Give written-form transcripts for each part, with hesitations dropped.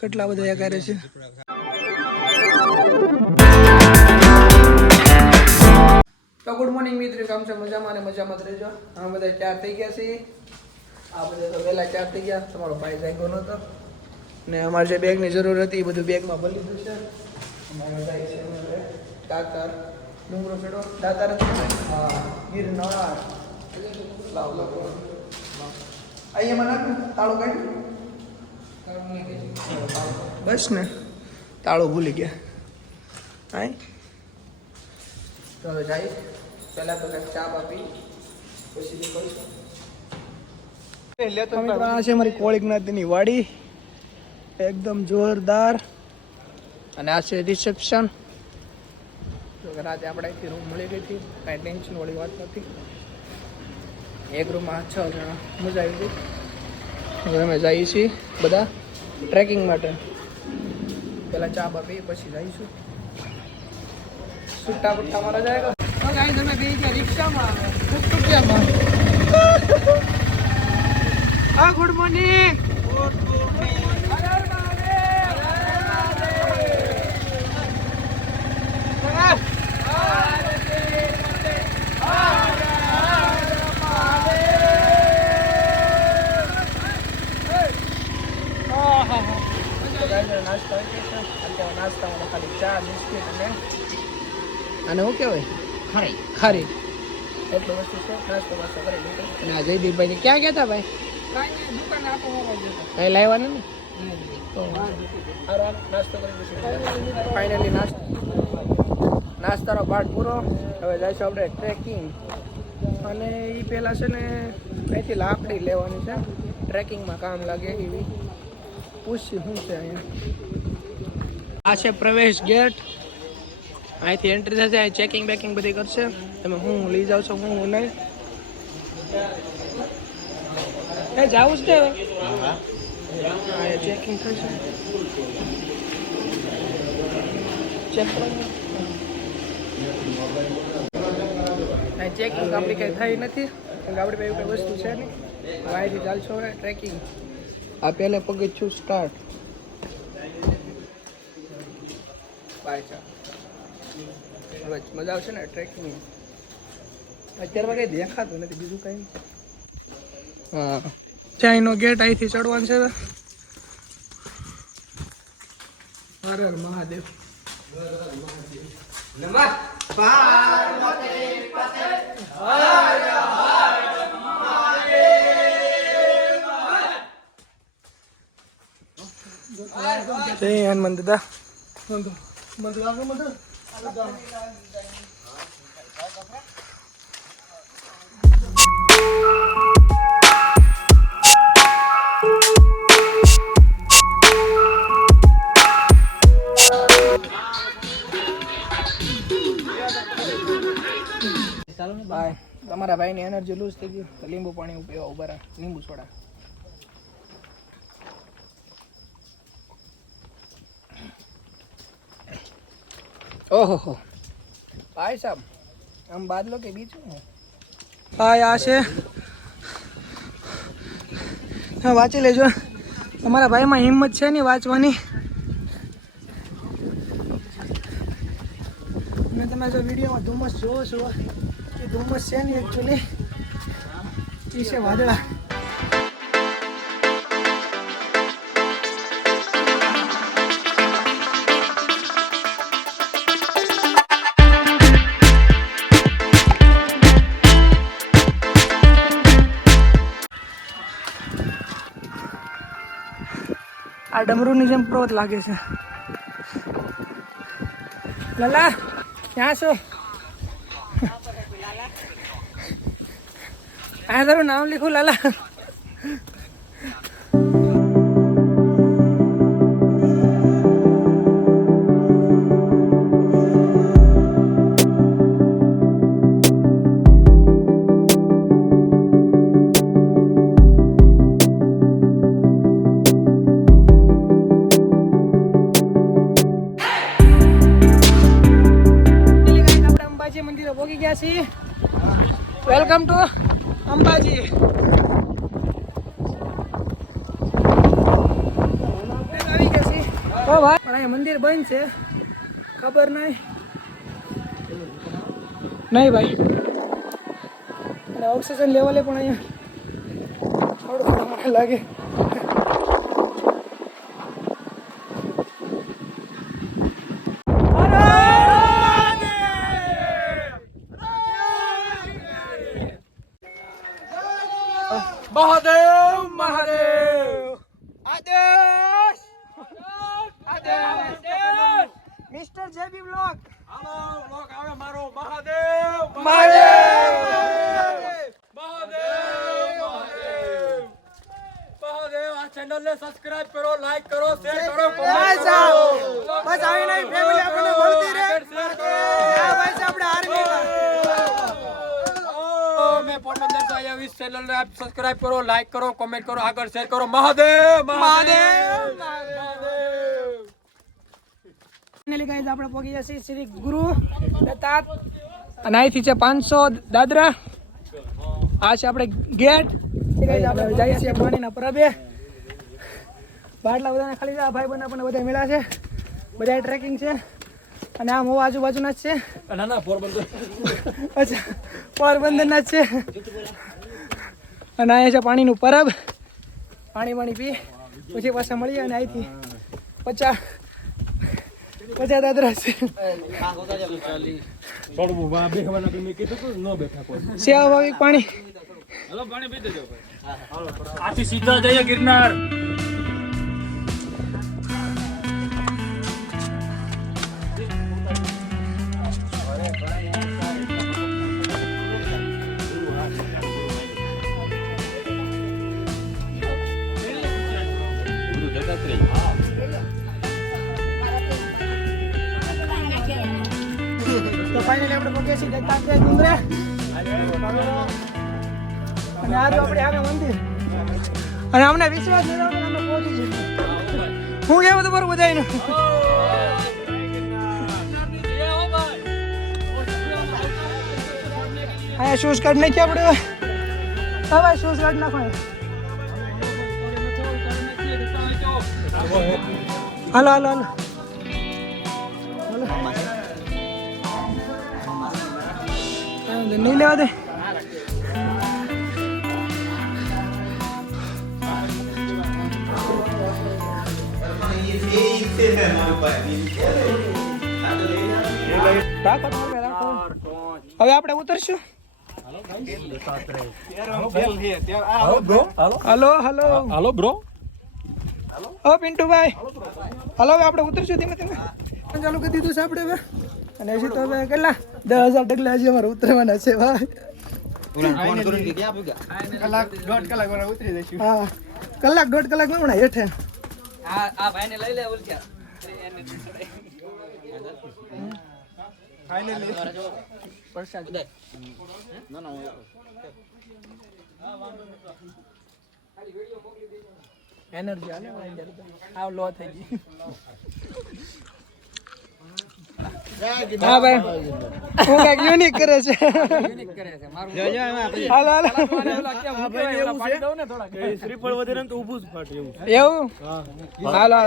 કેટલા બધા કરે છે. તો ગુડ મોર્નિંગ મિત્રો, કામ છે મજામાં અને મજામાં જ રહેજો. આ બધા ચાર થઈ ગયા છે. આ બધા તો વહેલા ચાર થઈ ગયા. તમારો ભાઈ જાગ્યો નહોતો ને અમારે જે બેગની જરૂર હતી એ બધું બેગમાં ભરી લીધું છે. અમારે જાય છે દાતાર ડુંગરો ચડો દાતાર હા ગિરનાર લાવ અહીંયા મને તાળું કાઢ્યું બસ ને તાળું ભૂલી ગયા. હા તો હવે જાય પહેલાં તો કંઈક ચા આપી પછી નીકળીશું. આ છે મારી કોળીકનાથની વાડી, એકદમ જોરદાર. અને આ છે રિસેપ્શન. રાતે આપણે અહીંથી રૂમ મળી ગઈ હતી, કાંઈ ટેન્શન વાળી વાત નથી. એક રૂમમાં 6 જણા, મજા આવી ગઈ. હવે અમે જઈએ છીએ બધા ટ્રેકિંગ માટે. પહેલાં ચા પી પછી જઈશું. સુટ્ટા પુટ્ટા મારા જાય તો ગાઈ તમે બે ગયા રિક્ષામાં ટુકટુકિયામાં. હા ગુડ મોર્નિંગ. Good morning. નાસ્તામાં ખાલી ચા બિસ્કીટ અને શું કહેવાય ખારી એટલું વસ્તુ છે. નાસ્તો વાસ્તો કરી લીધો. અને આ જયદીપભાઈ ક્યાં ગયા હતા ભાઈ? કઈ લાવ્યા ને નાસ્તો કરી ફાઇનલી નાસ્તાનો પાર્ટ પૂરો. હવે જઈશું આપણે ટ્રેકિંગ. અને એ પહેલાં છે ને અહીંથી લાકડી લેવાની છે, ટ્રેકિંગમાં કામ લાગે એવી. પૂછી શું છે અહીંયા. આ છે પ્રવેશ ગેટ. અહીંથી એન્ટ્રી થશે. અહીં ચેકિંગ બેકિંગ બધી કરશે. તમે હું લઈ જાવ છો હું નહીં. એ જાવું જ ને હા ચેકિંગ થશે. ચેક કરો. ચેકિંગ આપણી કંઈ થઈ નથી, કેમ કે આપણી પાસે કંઈ વસ્તુ છે નહીં. અહીંથી ચાલશો હવે ટ્રેકિંગ. આ પહેલે પગથિયું સ્ટાર્ટ. બાય ચા. હવે મજા આવશે ને ટ્રેકિંગ. અત્યારમાં કંઈ દેખાતું નથી બીજું કંઈ. હા ચાઈનો ગેટ અહીંથી ચડવાનું છે. હર હર મહાદેવ. નમઃ પાર્વતી પતે હર હર મહાદેવ. જય હનુમાન દાદા. ભાઈ તમારા ભાઈની એનર્જી લૂઝ થઈ ગયું તો લીંબુ પાણી પીવા ઉભા રહે. લીંબુ સોડા. ઓહો ભાઈ સાહેબ આમ બાદલો કે બીજું ભાઈ આ છે. હા વાંચી લેજો. તમારા ભાઈમાં હિંમત છે નહીં વાંચવાની. મેં તમે જો વિડીયોમાં ધુમ્મસ જોવો છો એ ધુમ્મસ છે નહીં એકચ્યુઅલી એ છે વાદળા. આ ડમરૂની જેમ પ્રોત લાગે છે. લાલા ક્યાં છો? આ તારું નામ લીખું લાલા. વેલકમ ટુ અંબાજી આવી ગયા છે ઓ ભાઈ પણ અહીંયા મંદિર બંધ છે ખબર નહીં ભાઈ અને ઓક્સિજન લેવલે પણ અહીંયા થોડું મને લાગે મહાદેવ મહાદેવ આદેશ મિસ્ટર જેબી બ્લોગ હાલો લોક આવે મારો મહાદેવ મહાદેવ મહાદેવ મહાદેવ મહાદેવ આ ચેનલ ને સબસ્ક્રાઇબ કરો લાઈક કરો શેર કરો બસ આવી નહીં ફેમિલી આપણને મળતી રહે આ બસ આપણે આર્મીમાં मैं पोरबंदर से आया इस चैनल ने आप सब्सक्राइब करो लाइक करो कमेंट करो आगे शेयर करो महादेव મહાદેવ ફાઇનલી ગાઈઝ આપણે પહોંચી ગયા છીએ શ્રી ગુરુ દત્તાત અને અહીંથી છે 500 દાદરા આ છે આપણે ગેટ ગાઈઝ આપણે જઈએ છીએ પાણીના પરબે બાટલા બધાને ખાલી આ ભાઈ બંને આપણને બધા મળ્યા છે બધા ટ્રેકિંગ છે અને આમ હું આજુબાજુના જ છે ના ના પોરબંદર અચ્છા પોરબંદરના જ છે અને અહીંયા છે પાણીનું પરબ પાણી પી પછી પાછા મળીએ અને અહીંથી 50 દાદરા છે સેવા ભાવિક પાણી આથી સીધા જઈએ ગિરનાર તો ફાઇનલી આપણે પહોંચ્યા છીએ દત્તાત્રેય ડુંગરે અને આ આપણે આવે મંદિર અને અમને વિશ્વાસ નથી આવતો અમે પહોંચી જઈએ હું કેવું તમારું બધાયનું અહીંયા શૂઝ કાર્ડ નાખી આપણે હવે શૂઝ કાર્ડ નાખો હાલો હાલો હાલો नहीं लेवा दे હવે આપણે ઉતરશું હાલો હાલો હાલો બ્રો ઓ પિન્ટુભાઈ હાલો હવે આપણે ઉતરશું ધીમે ધીમે ચાલુ કરી દીધું છે આપણે હવે અને હજી તો હવે કેટલા 10,000 ડગલા હજી અમારે ઉતરવાના છે ભાઈ કલાક દોઢ કલાક ઉતરી જઈશું હા કલાક દોઢ કલાક માં હમણાં હેઠે આ ભાઈને લઈ લે ઉલક્યા ફાઇનલી પ્રસાદ એનર્જી આને આ લો થઈ ગઈ હા ભાઈ હું કઈક યુનિક કરે છે હાલો હાલો શ્રીફળ વધે તો ઊભું જ ફાટે એવું હાલો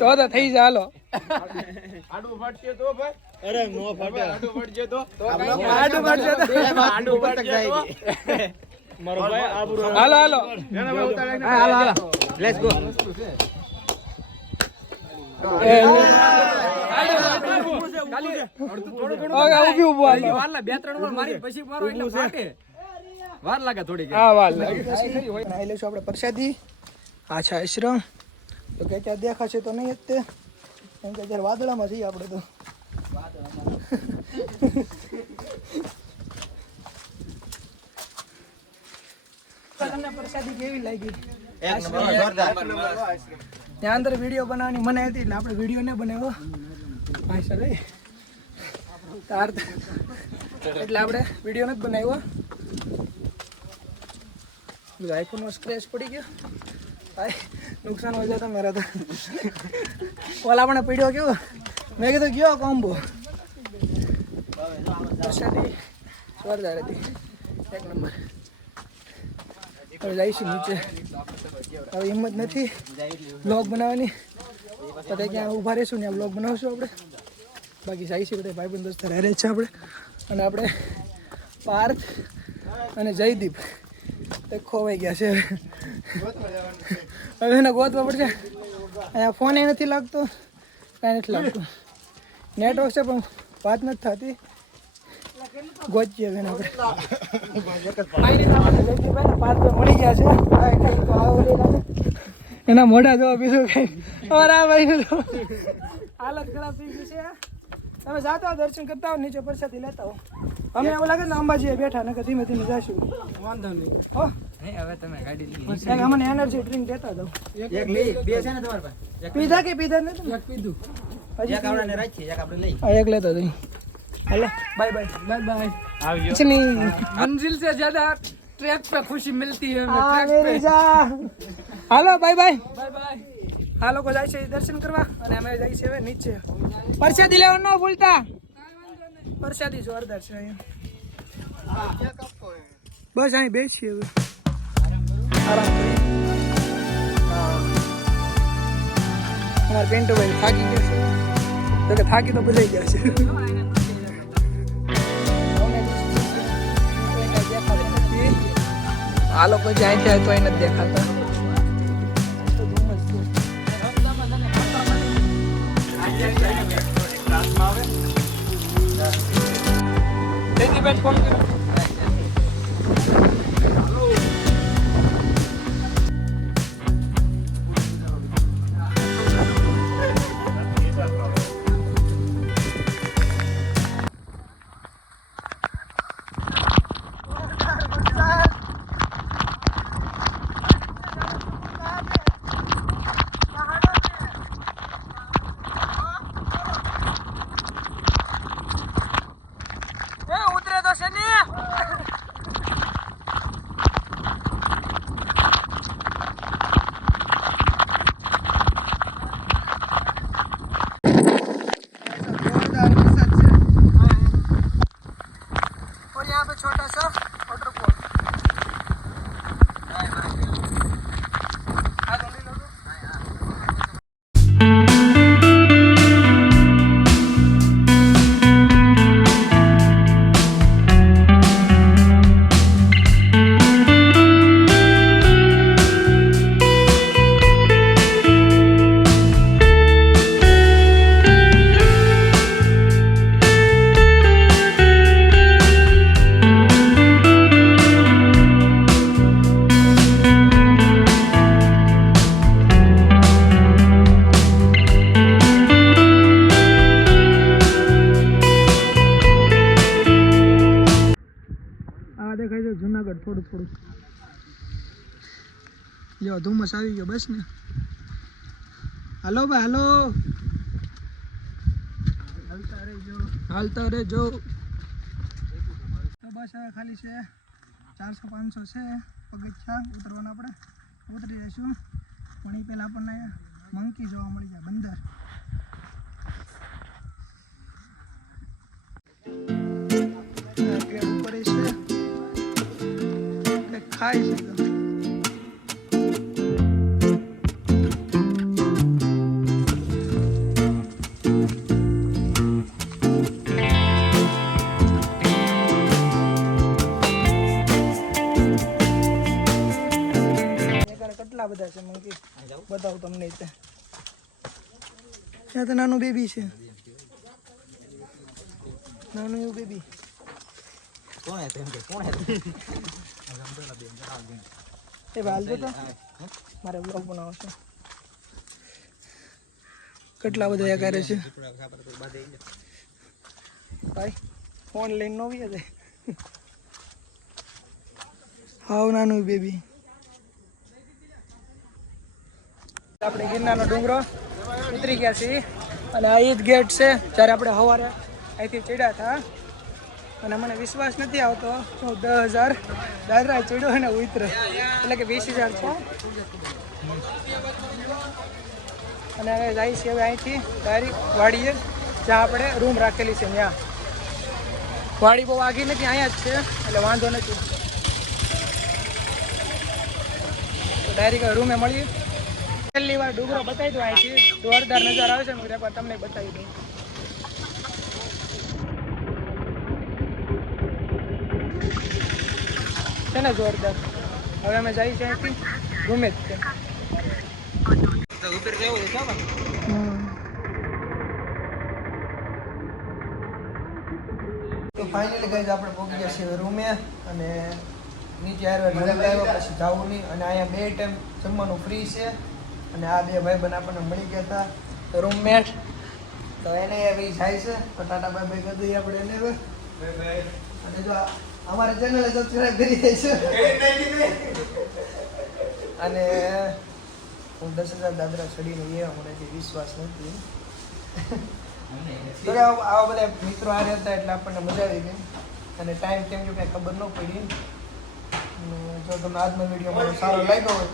તો થઈ જાય હાલો આડું ફાટશે તો ભાઈ અરે નો ફાટે આડું ફાટશે તો આડું ફાટશે તો આડું ફાટક જાય મારો ભાઈ આબરૂ હાલો હાલો હાલો હાલો લેટ્સ ગો વાર લાગે થોડી આપણે પ્રસાદી આ છે આશ્રમ તો કે ત્યાં દેખાશે તો નહીં જ તે કેમ કે અત્યારે વાદળામાં છીએ આપણે તો તમને પ્રસાદી કેવી લાગી ત્યાં અંદર વિડીયો બનાવવાની મને હતી એટલે આપણે વિડીયો ને બનાવ્યો એટલે આપણે વિડીયો નથી બનાવ્યો આઈફોનમાં સ્ક્રેચ પડી ગયો ભાઈ નુકસાન હોય જતા મારા તો ઓલા આપણે પીડ્યો કેવો મેં કીધું ગયો કોમ્બો પ્રસાદી જોરદાર હતી એક નંબર હવે જઈશું નીચે. હવે હિંમત નથી બ્લોગ બનાવવાની, તો ક્યાં ઊભા રહીશું ને બ્લોગ બનાવશું આપણે. બાકી જઈશું બધા ભાઈબંધ દોસ્ત રહે છે આપણે. અને આપણે પાર્થ અને જયદીપ તે ખોવાઈ ગયા છે. હવે એને ગોતવા પડશે. અહીંયા ફોન એ નથી લાગતો, કાંઈ નથી લાગતું. નેટવર્ક છે પણ વાત નથી થતી. ગોતીએ બેન આપણે મળી ગયા છે. એના મોઢા જોવા બીજું કઈ અમારા ભાઈ હાલત ખરાબ થઈ ગઈ છે. તમે જાતા હો, દર્શન કરતા હો, નીચે પરસાદી લેતા હો. અમે એવું લાગે ને અંબાજી બેઠા ને ધીમે ધીમે જઈશું. વાંધો નહીં. હો હવે તમે ગાડી લઈ અમને એનર્જી ડ્રિંક દેતા દો. એક લઈ બે છે ને તમારી પાસે? પીધા કે પીધા નથી? એક પીધું. હજી એક આવડાને રાખીએ, એક આપણે લઈ. એક લેતો જઈ. Hello bye bye bye bye कुछ नहीं, मंजिल से ज्यादा ट्रैक पे खुशी मिलती है हमें ट्रैक पे. Hello bye bye bye bye. આ લોકો જાય છે દર્શન કરવા અને અમે જાય છે હવે નીચે. પ્રસાદી લેવા ન ભૂલતા. પ્રસાદી જોરદાર છે અહીંયા. બસ અહીં બેસીએ હવે આરામ કરીએ. અમારા પેન્ટો ભાઈ થાકી ગયા છે, તો કે થાકી તો બધાઈ ગયા છે. આ લોકો જ્યાં ત્યાં તો નથી દેખાતા. ફોન કર્યો. દેખાય છે જુનાગઢ થોડું થોડું. જો ધુમ્મસ આવી ગયો બસ ને. હાલો ભાઈ હાલો, હાલતા રહેજો. તો બસ હવે ખાલી છે 400-500 છે પગથિયા ઉતરવાના. આપણે ઉતરી જઈશું પણ એ પહેલાં આપણને મંકી જોવા મળી જાય, બંદર. ઉપર છે ખાય છે. કેટલા બધા છે મંકી બતાવું તમને. ત્યાં તો નાનું બેબી છે, નાનું એવું બેબી. એ હાલ તો મારે બ્લોગ બનાવો છે. કેટલા બધા કરે છે ભાઈ, ફોન લઈને નો જાય. હાવ નાનું બેબી. આપણે ગિરનારનો ડુંગરો ઉતરી ગયા છીએ અને આ ઈદ ગેટ છે. જ્યારે આપણે સવારે અહીંથી ચડ્યા હતા અને મને વિશ્વાસ નથી આવતો હું 10,000 દાદરા ચડ્યો અને ઉતરો, એટલે કે 20,000 છે. અને હવે જાય છે હવે અહીંથી ડાયરેક્ટ વાડીએ, જ્યાં આપણે રૂમ રાખેલી છે. ત્યાં વાડી બહુ આઘી નથી, અહીંયા જ છે એટલે વાંધો નથી. ડાયરેક્ટ રૂમે મળીએ. પહેલી વાર ડુંગરો બતાવી દો, અહીંથી જોરદાર નજારો આવે છે. હું એકવાર તમને બતાવી દઉં. છે ને જોરદાર. હવે અમે જઈએ છીએ અહીંથી રૂમે જ છે. તો ફાઇનલી ગાઈઝ આપણે પહોંચી ગયા છીએ રૂમે અને નીચે આવ્યા જમવા આવ્યા પછી જવું નહીં. અને અહીંયા 2 ટાઈમ જમવાનું ફ્રી છે. અને આ 2 ભાઈબંધ આપણને મળી ગયા હતા રૂમમેટ. તો એને બી જાય છે તો ટાટા બાય બાય કરી દઈએ આપણે એને હવે. અને જો અમારી ચેનલ સબસ્ક્રાઇબ કરી દે છે. અને હું 10,000 દાદરા ચડીને એ મને જે વિશ્વાસ નથી. તો આવા બધા મિત્રો આ હતા એટલે આપણને મજા આવી ગઈ. અને ટાઈમ કેમ જો કાંઈ ખબર ન પડી. જો તમને આજનો વિડીયો મારો સારો લાગ્યો હોય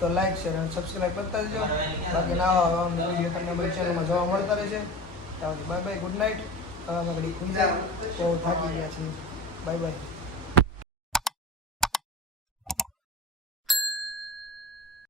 તો લાઈક શેર અને સબસ્ક્રાઈબ કરતા જજો. બાકી નવા વિડીયો તમને અમારી ચેનલમાં જોવા મળતા રહેશે. Bye bye, good night. હવે અમે ઘડી ખુઈ જાય તો થાકી ગયા છીએ. Bye bye.